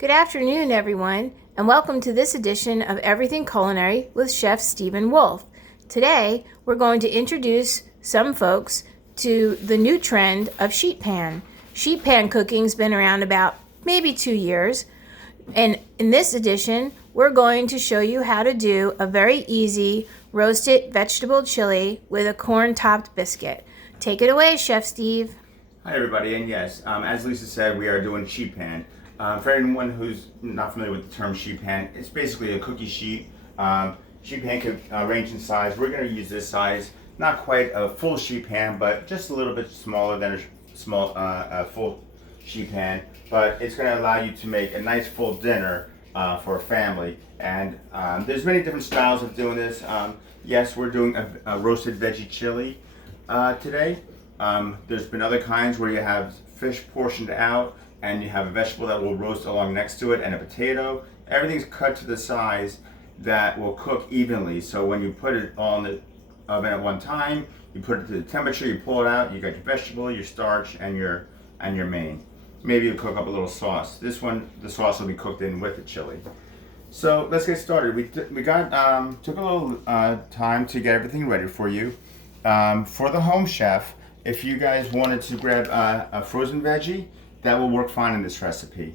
Good afternoon, everyone, and welcome to this edition of Everything Culinary with Chef Stephen Wolf. Today, we're going to introduce some folks to the new trend of sheet pan. Sheet pan cooking's been around about maybe 2 years, and in this edition, we're going to show you how to do a very easy roasted vegetable chili with a corn-topped biscuit. Take it away, Chef Steve. Hi everybody, and yes, as Lisa said, we are doing sheet pan. For anyone who's not familiar with the term sheet pan, it's basically a cookie sheet. Sheet pan can range in size. We're going to use this size, not quite a full sheet pan, but just a little bit smaller than a small full sheet pan. But it's going to allow you to make a nice full dinner for a family. And there's many different styles of doing this. Yes, we're doing a roasted veggie chili today. There's been other kinds where you have fish portioned out and you have a vegetable that will roast along next to it and a potato. Everything's cut to the size that will cook evenly. So when you put it on the oven at one time, you put it to the temperature, you pull it out, you got your vegetable, your starch, and your main. Maybe you cook up a little sauce. This one, the sauce will be cooked in with the chili. So let's get started. We took a little time to get everything ready for you. For the home chef, if you guys wanted to grab a frozen veggie, that will work fine in this recipe.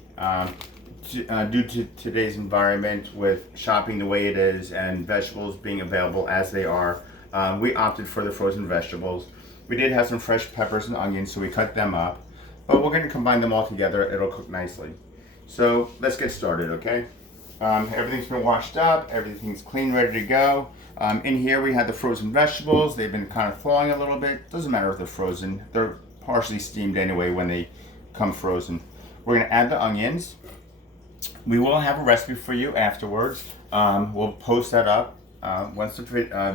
Due to today's environment with shopping the way it is and vegetables being available as they are, we opted for the frozen vegetables. We did have some fresh peppers and onions, so we cut them up, but we're going to combine them all together. It'll cook nicely. So let's get started, okay? Everything's been washed up, everything's clean, ready to go. In here we have the frozen vegetables. They've been kind of thawing a little bit. Doesn't matter if they're frozen. They're partially steamed anyway when they come frozen. We're going to add the onions. We will have a recipe for you afterwards. We'll post that up once the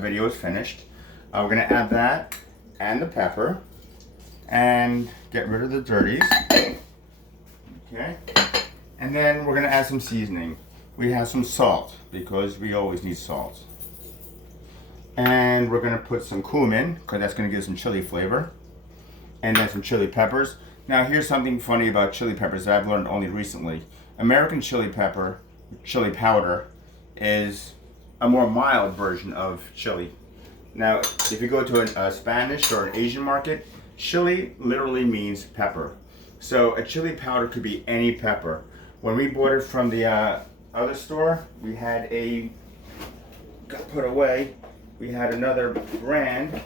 video is finished. We're going to add that and the pepper and get rid of the dirties. Okay. And then we're going to add some seasoning. We have some salt because we always need salt. And we're going to put some cumin because that's going to give some chili flavor. And then some chili peppers. Now here's something funny about chili peppers that I've learned only recently. American chili pepper, chili powder, is a more mild version of chili. Now if you go to a Spanish or an Asian market, chili literally means pepper. So a chili powder could be any pepper. When we bought it from the other store, we had got put away. We had another brand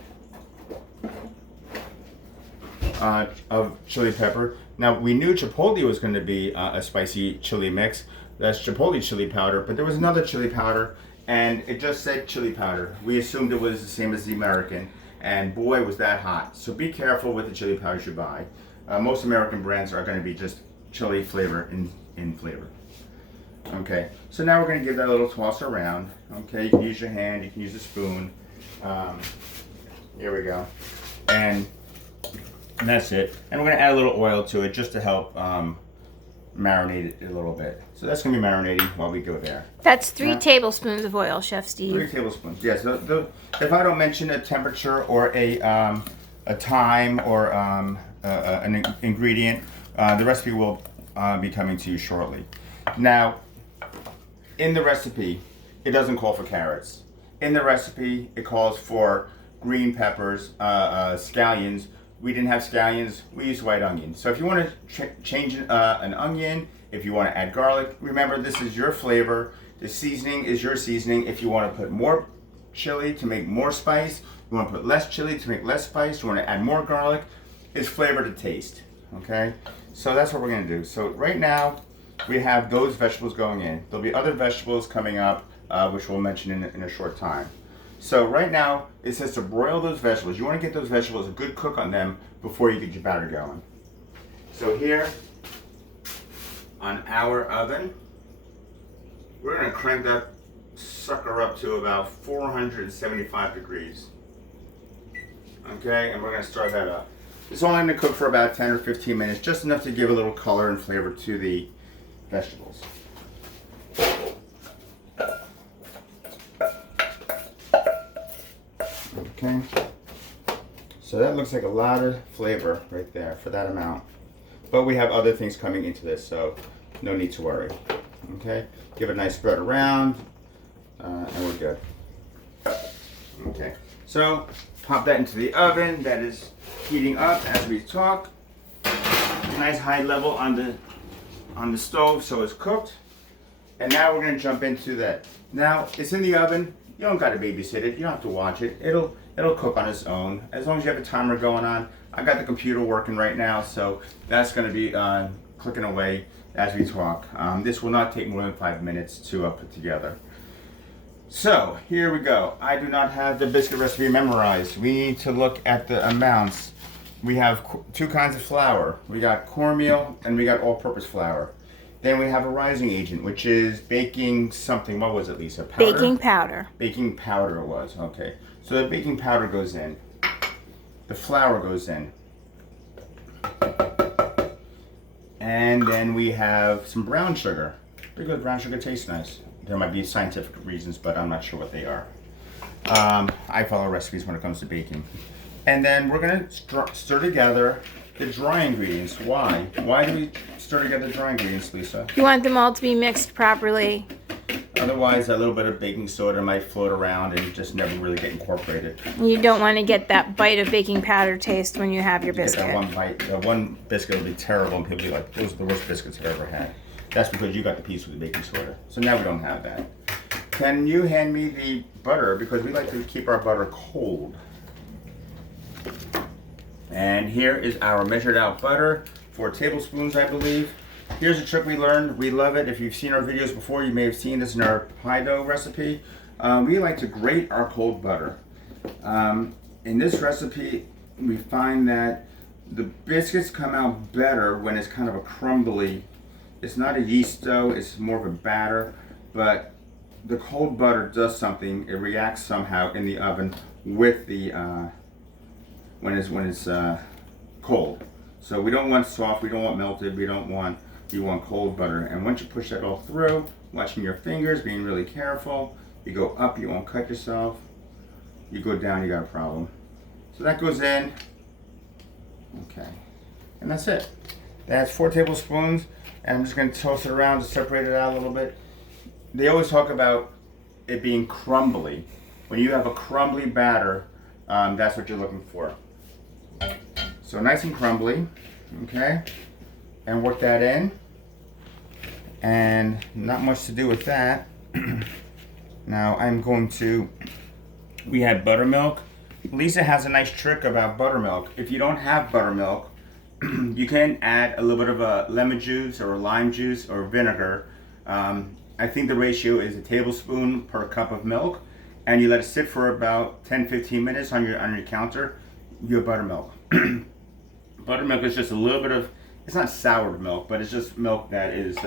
of chili pepper. Now we knew chipotle was going to be a spicy chili mix. That's chipotle chili powder, but there was another chili powder and it just said chili powder. We assumed it was the same as the American, and boy was that hot. So be careful with the chili powders you buy. Most American brands are going to be just chili flavor in flavor. Okay, so now we're going to give that a little toss around. Okay, you can use your hand, you can use a spoon. Here we go. And that's it. And we're going to add a little oil to it just to help marinate it a little bit. So that's going to be marinating while we go there. That's 3 tablespoons of oil, Chef Steve. 3 tablespoons, yes. If I don't mention a temperature or a time or an ingredient, the recipe will be coming to you shortly. Now, in the recipe, it doesn't call for carrots. In the recipe, it calls for green peppers, scallions. We didn't have scallions, we used white onion. So if you want to change an onion, if you want to add garlic, remember this is your flavor. The seasoning is your seasoning. If you want to put more chili to make more spice, you want to put less chili to make less spice, you want to add more garlic, it's flavor to taste, okay? So that's what we're going to do. So right now, we have those vegetables going in. There'll be other vegetables coming up, which we'll mention in a short time. So right now, it says to broil those vegetables. You want to get those vegetables a good cook on them before you get your batter going. So here, on our oven, we're going to crank that sucker up to about 475 degrees. Okay, and we're going to start that up. It's only going to cook for about 10 or 15 minutes, just enough to give a little color and flavor to the vegetables. Okay, so that looks like a lot of flavor right there for that amount. But we have other things coming into this, so No need to worry. Okay, give it a nice spread around, and we're good. Okay, so pop that into the oven. That is heating up as we talk. Nice high level on the stove, so it's cooked. And now we're gonna jump into that. Now it's in the oven. You don't gotta babysit it. You don't have to watch it. It'll cook on its own as long as you have a timer going on. I got the computer working right now, so that's gonna be clicking away as we talk. This will not take more than 5 minutes to put together. So here we go. I do not have the biscuit recipe memorized. We need to look at the amounts. We have two kinds of flour. We got cornmeal and we got all-purpose flour. Then we have a rising agent, which is baking something. What was it, Lisa? Powder? Baking powder. Baking powder it was, okay. So the baking powder goes in. The flour goes in. And then we have some brown sugar. Because brown sugar tastes nice. There might be scientific reasons, but I'm not sure what they are. I follow recipes when it comes to baking. And then we're gonna stir together the dry ingredients. Why? Why do we stir together the dry ingredients, Lisa? You want them all to be mixed properly. Otherwise, a little bit of baking soda might float around and just never really get incorporated. You don't want to get that bite of baking powder taste when you have your biscuit. Get that one bite, that one biscuit will be terrible, and people will be like, those are the worst biscuits I've ever had. That's because you got the piece with the baking soda. So now we don't have that. Can you hand me the butter? Because we like to keep our butter cold. And here is our measured out butter, 4 tablespoons, I believe. Here's a trick we learned. We love it. If you've seen our videos before, you may have seen this in our pie dough recipe. We like to grate our cold butter. In this recipe, we find that the biscuits come out better when it's kind of a crumbly. It's not a yeast dough, it's more of a batter, but the cold butter does something. It reacts somehow in the oven with the when it's cold. So we don't want soft, we don't want melted, we want cold butter. And once you push that all through, watching your fingers, being really careful, you go up, you won't cut yourself. You go down, you got a problem. So that goes in. Okay, and that's it. That's 4 tablespoons, and I'm just going to toast it around to separate it out a little bit. They always talk about it being crumbly. When you have a crumbly batter, that's what you're looking for. So nice and crumbly, okay? And work that in. And not much to do with that. Now I'm going to, we had buttermilk. Lisa has a nice trick about buttermilk. If you don't have buttermilk, you can add a little bit of lemon juice or lime juice or vinegar. I think the ratio is a tablespoon per cup of milk, and you let it sit for about 10-15 minutes on your counter. You have buttermilk. Buttermilk is just a little bit of, it's not sour milk, but it's just milk that is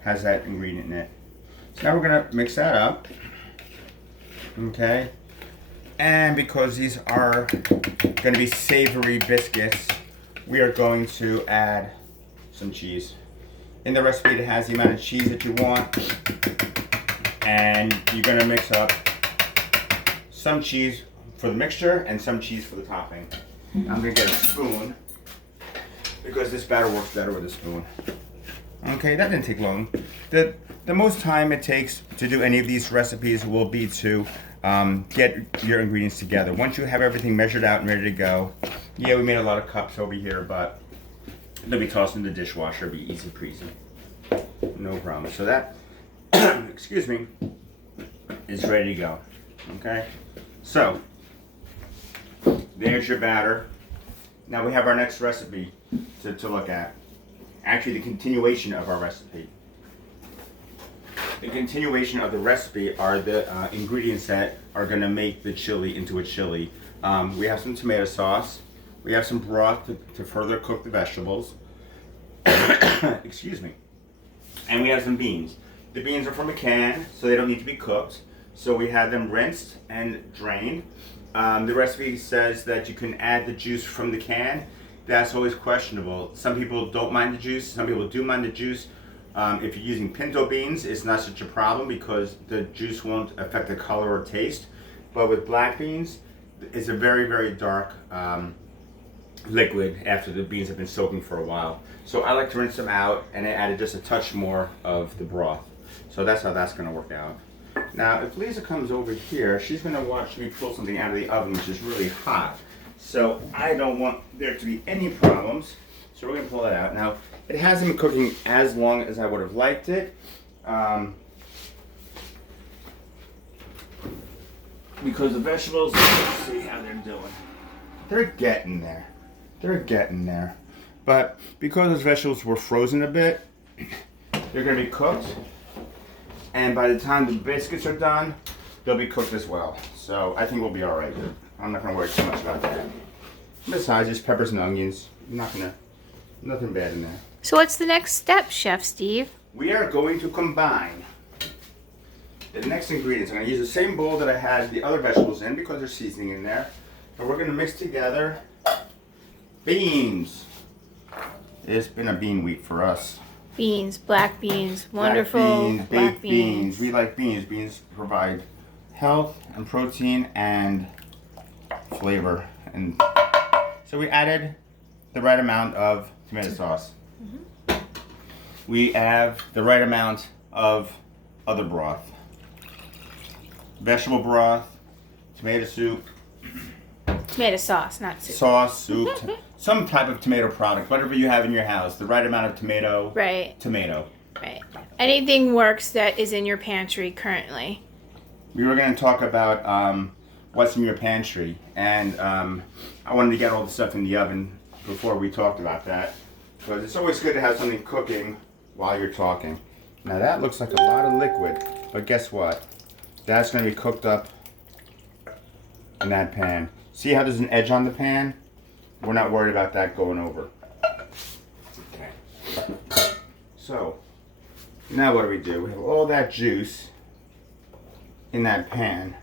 has that ingredient in it. So now we're gonna mix that up. Okay. And because these are gonna be savory biscuits, we are going to add some cheese. In the recipe, it has the amount of cheese that you want, and you're gonna mix up some cheese for the mixture and some cheese for the topping. I'm gonna get a spoon because this batter works better with a spoon. Okay, that didn't take long. The most time it takes to do any of these recipes will be to get your ingredients together. Once you have everything measured out and ready to go, yeah, we made a lot of cups over here, but they'll be tossed in the dishwasher. It'll be easy breezy. No problem. So that, excuse me, is ready to go. Okay? So, there's your batter. Now we have our next recipe to look at. Actually, the continuation of our recipe. The continuation of the recipe are the ingredients that are going to make the chili into a chili. We have some tomato sauce. We have some broth to further cook the vegetables. Excuse me. And we have some beans. The beans are from a can, so they don't need to be cooked. So we have them rinsed and drained. The recipe says that you can add the juice from the can. That's always questionable. Some people don't mind the juice, some people do mind the juice. If you're using pinto beans, it's not such a problem because the juice won't affect the color or taste. But with black beans, it's a very, very dark liquid after the beans have been soaking for a while. So I like to rinse them out and I added just a touch more of the broth. So that's how that's going to work out. Now, if Lisa comes over here, she's going to watch me pull something out of the oven, which is really hot. So I don't want there to be any problems. So we're going to pull that out. Now, it hasn't been cooking as long as I would have liked it. Because the vegetables, let's see how they're doing. They're getting there. They're getting there. But because those vegetables were frozen a bit, they're going to be cooked. And by the time the biscuits are done, they'll be cooked as well. So I think we'll be all right. I'm not going to worry too much about that. Besides, just peppers and onions. Nothing bad in there. So what's the next step, Chef Steve? We are going to combine the next ingredients. I'm going to use the same bowl that I had the other vegetables in because there's seasoning in there. And we're going to mix together beans. It's been a bean week for us. Beans, black beans, wonderful. Black beans, black baked beans. We like beans. Beans provide health and protein and flavor. And so we added the right amount of tomato sauce. Mm-hmm. We have the right amount of other broth. Vegetable broth, tomato soup. Tomato sauce, not soup. Sauce, soup, some type of tomato product, whatever you have in your house, the right amount of tomato. Right. Tomato. Right. Anything works that is in your pantry currently. We were going to talk about what's in your pantry, and I wanted to get all the stuff in the oven before we talked about that, because it's always good to have something cooking while you're talking. Now that looks like a lot of liquid, but guess what? That's going to be cooked up in that pan. See how there's an edge on the pan? We're not worried about that going over. Okay. So, now what do? We have all that juice in that pan,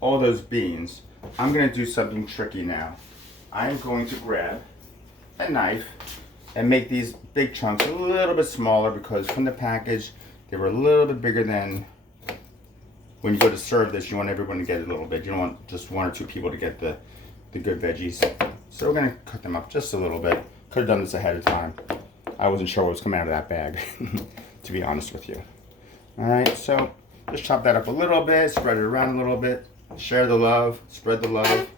all those beans. I'm going to do something tricky now. I'm going to grab a knife and make these big chunks a little bit smaller because from the package, they were a little bit bigger than when you go to serve this, you want everyone to get a little bit. You don't want just one or two people to get the good veggies. So we're going to cut them up just a little bit. Could have done this ahead of time. I wasn't sure what was coming out of that bag, to be honest with you. Alright, so just chop that up a little bit, spread it around a little bit, share the love, spread the love,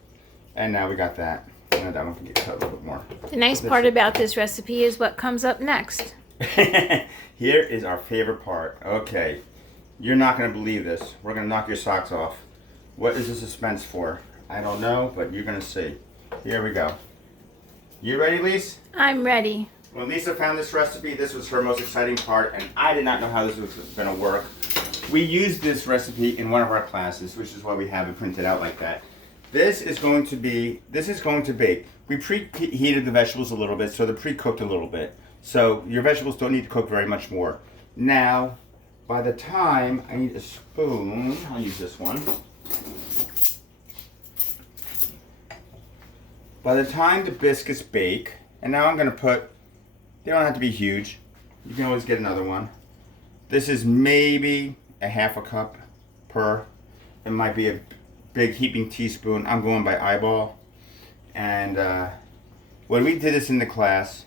and now we got that. Now that one can get cut a little bit more. The nice part about this recipe is what comes up next. Here is our favorite part. Okay. You're not going to believe this. We're going to knock your socks off. What is the suspense for? I don't know, but you're going to see. Here we go. You ready, Lise? I'm ready. When Lisa found this recipe, this was her most exciting part, and I did not know how this was going to work. We used this recipe in one of our classes, which is why we have it printed out like that. This is going to bake. We preheated the vegetables a little bit, so they're pre-cooked a little bit. So your vegetables don't need to cook very much more. Now, by the time, I need a spoon, I'll use this one. By the time the biscuits bake, and now I'm going to put, they don't have to be huge. You can always get another one. This is maybe a half a cup per. It might be a big heaping teaspoon. I'm going by eyeball. And when we did this in the class,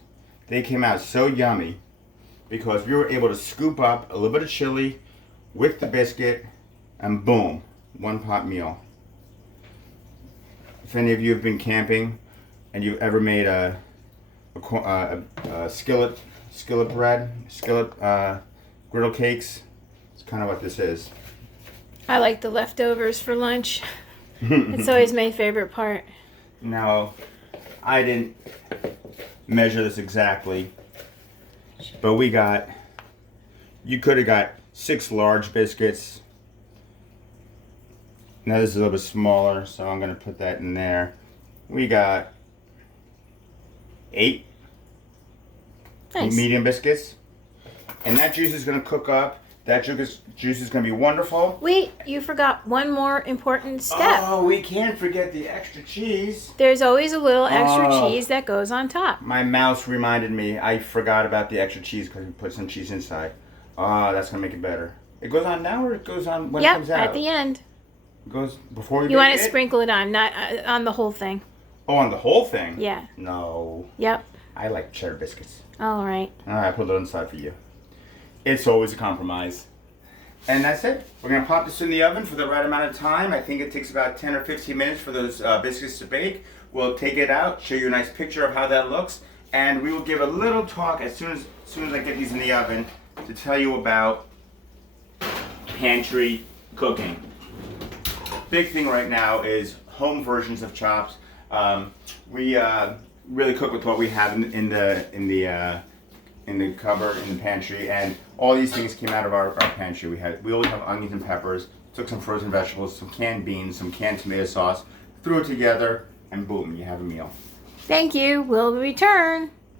they came out so yummy because we were able to scoop up a little bit of chili with the biscuit and boom, one pot meal. If any of you have been camping and you've ever made a skillet bread, griddle cakes, it's kind of what this is. I like the leftovers for lunch. It's always my favorite part. Now, I didn't measure this exactly, but you could have got 6 large biscuits. Now this is a little bit smaller, so I'm going to put that in there. We got 8 Nice. medium biscuits, and that juice is going to cook up. That juice is going to be wonderful. Wait, you forgot one more important step. Oh, we can't forget the extra cheese. There's always a little extra cheese that goes on top. My mouse reminded me. I forgot about the extra cheese because we put some cheese inside. Oh, that's going to make it better. It goes on now or it goes on when it comes out? At the end. It goes before we You want bake to it? sprinkle it on, not on the whole thing. Oh, on the whole thing? Yeah. No. Yep. I like cheddar biscuits. All right. All right, I put a little inside for you. It's always a compromise. And that's it. We're going to pop this in the oven for the right amount of time. I think it takes about 10 or 15 minutes for those biscuits to bake. We'll take it out, show you a nice picture of how that looks, and we will give a little talk as soon as I get these in the oven to tell you about pantry cooking. Big thing right now is home versions of chops. We really cook with what we have in the cupboard, in the pantry, and all these things came out of our pantry. We always have onions and peppers, took some frozen vegetables, some canned beans, some canned tomato sauce, threw it together, and boom, you have a meal. Thank you. We'll return.